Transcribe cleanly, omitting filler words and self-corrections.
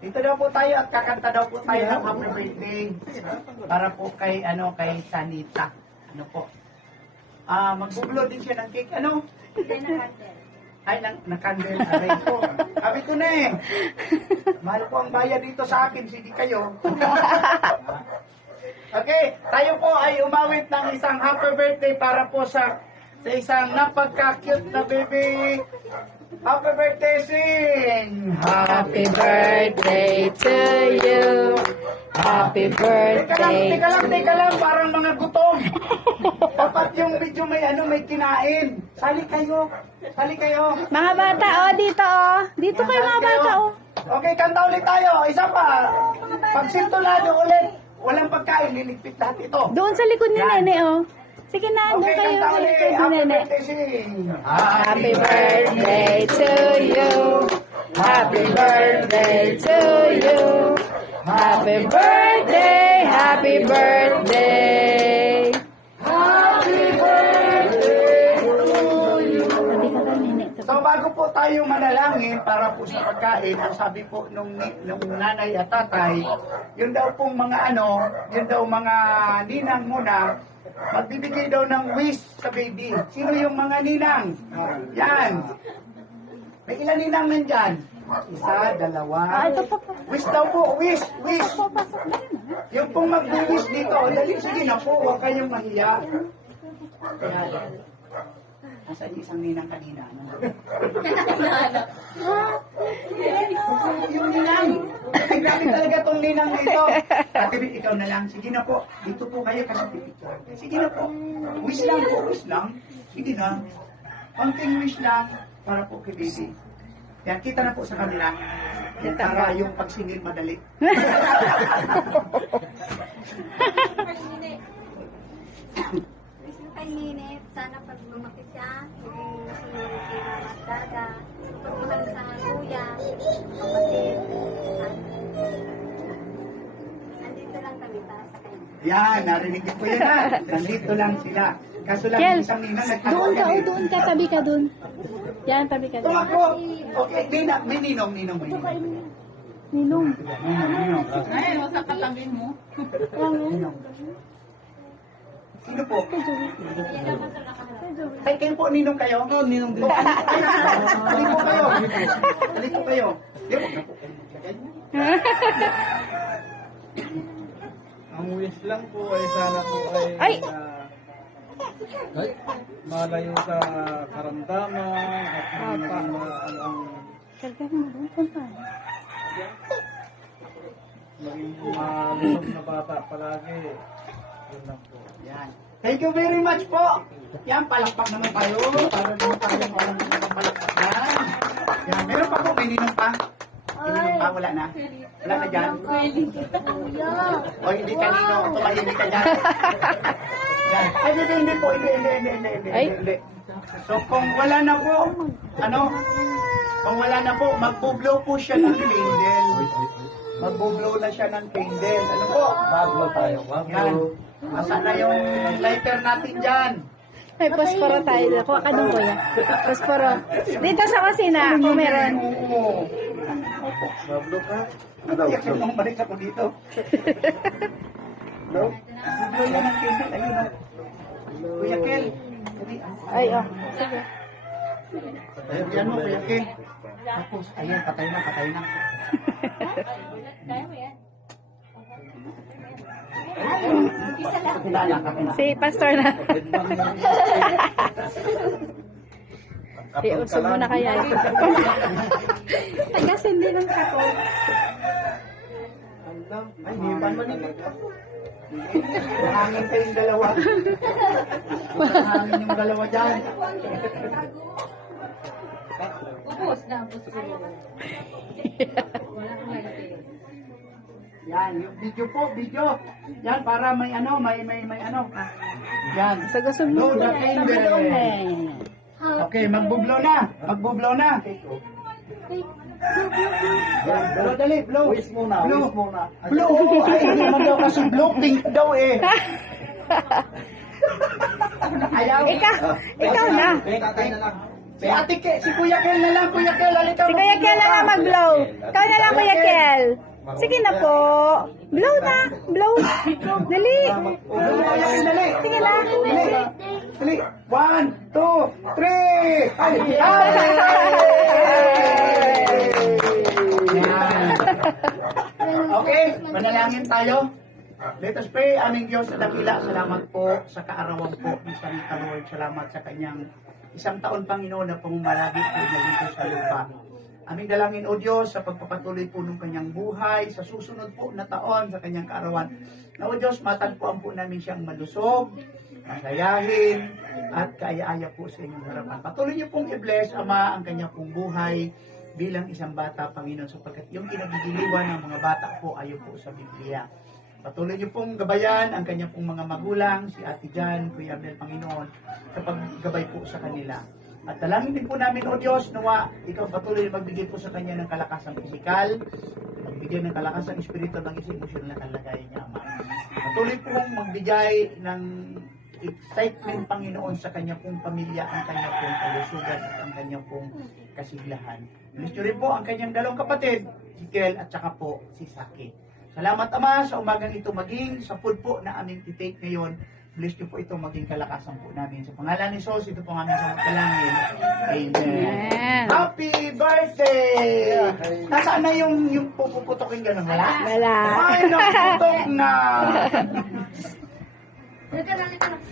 Dito daw po tayo at kakanta daw po tayo ng happy birthday. Para po kay, kay Sanita. Ano po? Magbubulo din siya ng cake. Ano? Ay, na-candle. Aray po. Sabi ko na eh. Mahal po ang bayad dito sa akin. Sige kayo. Okay. Tayo po ay umawit ng isang happy birthday para po sa isang napagka-cute na baby. Happy birthday, sing! Happy birthday to you. Happy birthday. Teka lang, parang mga gutom. Dapat yung medyo may kinain. Sali kayo. Mga bata, oh, dito, oh. Dito kayo, mga bata, oh. Okay, kanta ulit tayo. Isa pa. Pag sintulado ulit, walang pagkain, liligpit lahat ito. Doon sa likod ni Yan. Nene, oh. Sige na, doon Okay, kayo kanta sa ulit. likod ni Happy Nene. birthday, sing! Happy birthday to you. Happy birthday to you. Happy birthday, happy birthday. Happy birthday to you! Sabi ka kay Nene. So bago po tayo manalangin para po sa pagkain, ang sabi po nung nanay at tatay, yun daw pong mga yun daw mga ninang muna, magbibigay daw ng wish sa baby. Sino yung mga ninang? Yan. May ilan ninang nandyan? Isa, dalawa. Ito pa pa. Wish daw po, wish. Papasok na yun, ah. Yung pong mag-wish dito, dali, sige na po, huwag kayong mahiya. Yan. Nasaan yung isang ninang kanina? Yung ninang. Ang dami talaga tong ninang dito. Ate Bit, ikaw na lang. Sige na po. Dito po kayo kasi pipicture. Sige na po. Wish lang po, wish lang. Sige na. Konting wish lang para po kay baby. Yan, kita na po sa kanila. Yan, para yung pagsingil madali. Kay Ninit, sana pag lumaki siya, hindi sinuri si Mama at Dada, pagmahal sa kuya, kapatid, at nandito lang kami para sa kanya. Yan, narinig niyo po yan ha. Nandito lang sila. Kaso lang Kel, yung isang ninang doon nagkakaroon ka, oh, eh. doon ka, tabi ka doon. Yan, tabi ka doon. Tumakbo! Okay, may ninong. Ninong. Ay, sa katabi mo. Sino po? Ay, kayo po, ninong kayo? Oo, ninong din. Halip po kayo. Halip po kayo. Di ba? Ang wish lang po ay sana po Ay! malayo sa karamdaman at ang Karga mo doon, punta. maging malusog na bata palagi. Yun lang po. Yan. Thank you very much po. Yan, palakpak naman tayo. Para naman tayo palakpak yan. Yan, meron pa po, may ninong pa. May ninong pa, wala na. Wala na dyan. O hindi ka ninong, tumahimik ka dyan. Yan. Ay, hindi po, hindi. So kung wala na po, kung wala na po, magbo-blow po siya ng candle. Magbo-blow na siya ng candle. Ano po? Maglo tayo. Yan. Asa na yung lighter natin dyan? May posporo tayo. Kuha ka doon, kuya. Posporo. Dito sa kusina, kung meron. Oo. Maglo ka? Iyak yung nung balik ako dito. No? Magbo na ng candle. Ayun na. Kuya Kel. Ay, oh. Sige. Ayan mo, Kuya Kel. Tapos, ayan, patay na. Kilala ka na. Si Pastor na. Iusog mo na kaya. Tagasin din ng kako. Ay, hindi pa manilig ako. Mahangin kayong dalawa. Mahangin yung dalawa dyan. Ubus na, ubus ko. Yan, yung video. Yan, para may ano. Yan. Sa gusto mo. Blow the candle. Okay, magbublow na. Yan, blow dali, blow. Wish muna. Blow, ay, hindi naman daw kasi blow, pink daw eh. Ayaw. Ikaw na. Tatay na lang. Si Ate Ke, si Kuya Kel na lang, Kuya Kel, halika. Si Kuya Kel na lang mag-blow. Ikaw na lang, Kuya Kel. Sikel. Sige na po. Blow na. Blow. Dali. Dali. Sige na. Dali. 1, 2, 3. Ay! Okay, manalangin tayo. Let us pray. Aming Diyos sa dakila, salamat po sa kaarawan po ni Sanita Lord. Salamat sa kanyang isang taon, Panginoon, na pumalagi po na dito sa lupa. Aming dalangin, O Diyos, sa pagpapatuloy po ng kanyang buhay, sa susunod po na taon sa kanyang kaarawan. Na, O Diyos, matagpuan po namin siyang malusog, masayahin, at kaaya-aya po sa inyong harapan. Patuloy niyo pong i-bless, Ama, ang kanya pong buhay bilang isang bata, Panginoon, sapagkat yung kinagigiliwan ng mga bata po ayon po sa Biblia. Patuloy niyo pong gabayan ang kanya pong mga magulang, si Ate Jan, Kuya Abel, Panginoon, sa paggabay po sa kanila. At dalangin din po namin, O Diyos, nawa ikaw patuloy na magbigay po sa kanya ng kalakasang pisikal, magbigay ng kalakasang espiritu, mag-isip emosyonal na kalagayan niya, Ama. Patuloy pong magbigay ng excitement, Panginoon, sa kanya pong pamilya, ang kanya pong kalusugan at ang kanya pong kasiglahan. Bless niyo rin po ang kanyang dalawang kapatid, si Kel at saka po si Saki. Salamat, Ama, sa umagang ito maging sa food po na aming titake ngayon. Bless niyo po ito maging kalakasan po namin. Sa pangalan ni Jesus, ito po ang aming dalangin. Amen. Amen. Happy birthday! Nasaan na yung pupuputokin gano'n? Wala? Wala. Ay, naputok na! Nagkarali ka na.